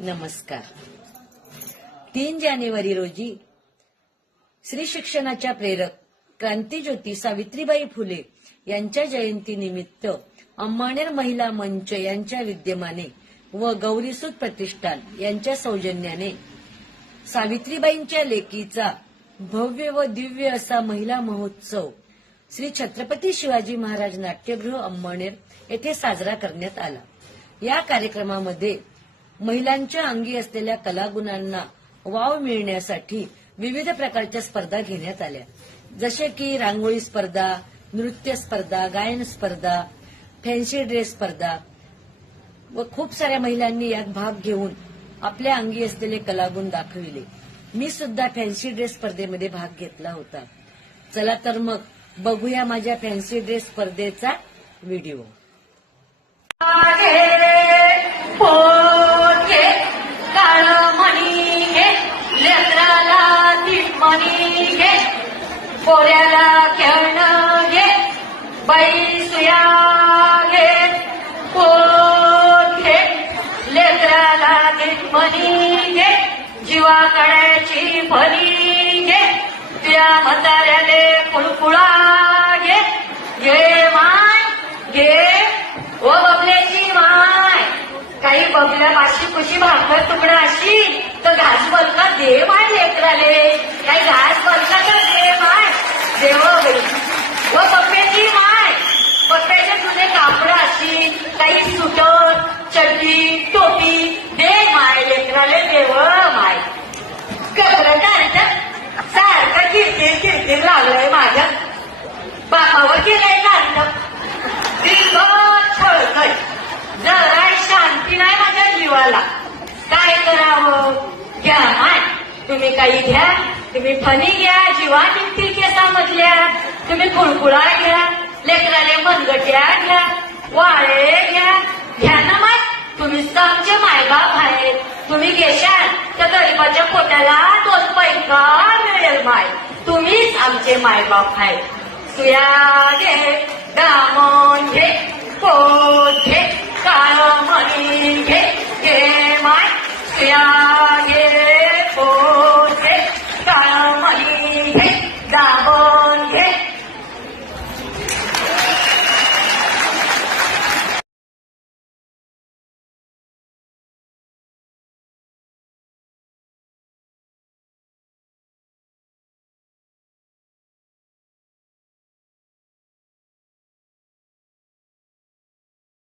नमस्कार. तीन जानेवारी रोजी श्री शिक्षणाच्या प्रेरक क्रांतीज्योती सावित्रीबाई फुले यांच्या जयंतीनिमित्त अंमळनेर महिला मंच यांच्या विद्यमाने व गौरीसूत प्रतिष्ठान यांच्या सौजन्याने सावित्रीबाईंच्या लेकीचा भव्य व दिव्य असा महिला महोत्सव श्री छत्रपती शिवाजी महाराज नाट्यगृह अंमळनेर येथे साजरा करण्यात आला. या कार्यक्रमामध्ये महिलांच्या अंगी असलेल्या कलागुणांना वाव मिळण्यासाठी विविध प्रकारच्या स्पर्धा घेण्यात आल्या. जसे की रांगोळी स्पर्धा नृत्य स्पर्धा गायन स्पर्धा फॅन्सी ड्रेस स्पर्धा. व खूप साऱ्या महिलांनी यात भाग घेऊन आपल्या अंगी असलेले कलागुण दाखविले. मी सुद्धा फॅन्सी ड्रेस स्पर्धेमध्ये भाग घेतला होता. चला तर मग बघूया माझ्या फॅन्सी ड्रेस स्पर्धेचा व्हिडिओ. पोऱ्याला खेळणं घे बाई सुया घे. पोटे लेकराला मणी घे. जीवाकड्याची भरी घे त्या म्हाताऱ्याले कुळकुळा घे. घे माय घे. ओ बबल्याची माय. काही बबल्या पाशी कुशी भाकर तुकडा अशी तर घास बलका दे माय लेकराले काही घास बलका तर दे माय देव बाई व बप्प्याची माय बप्प्याचे जुने कापड अशी काही सुटर चड्डी टोपी दे माय लेकराले देव माय कबरं काढतं सारखं किरकिर किरकिर लागलंय माझ्या. बापावर केलंय काढलं छळकय जरा शांती नाही माझ्या जीवाला. काय करावं? घ्या माय. तुम्ही काही घ्या. तुम्ही फणी घ्या. जीवा निघतील केसामधल्या. तुम्ही कुळकुळा घ्या. लेकराले मनगट्या घ्या. वाळे घ्या. घ्या ना माय. तुम्ही आमचे मायबाप आहेत. तुम्ही घेशाल. तर गरीबाच्या का मिळेल माय. तुम्हीच आमचे मायबाप आहे सुया घे दामन घे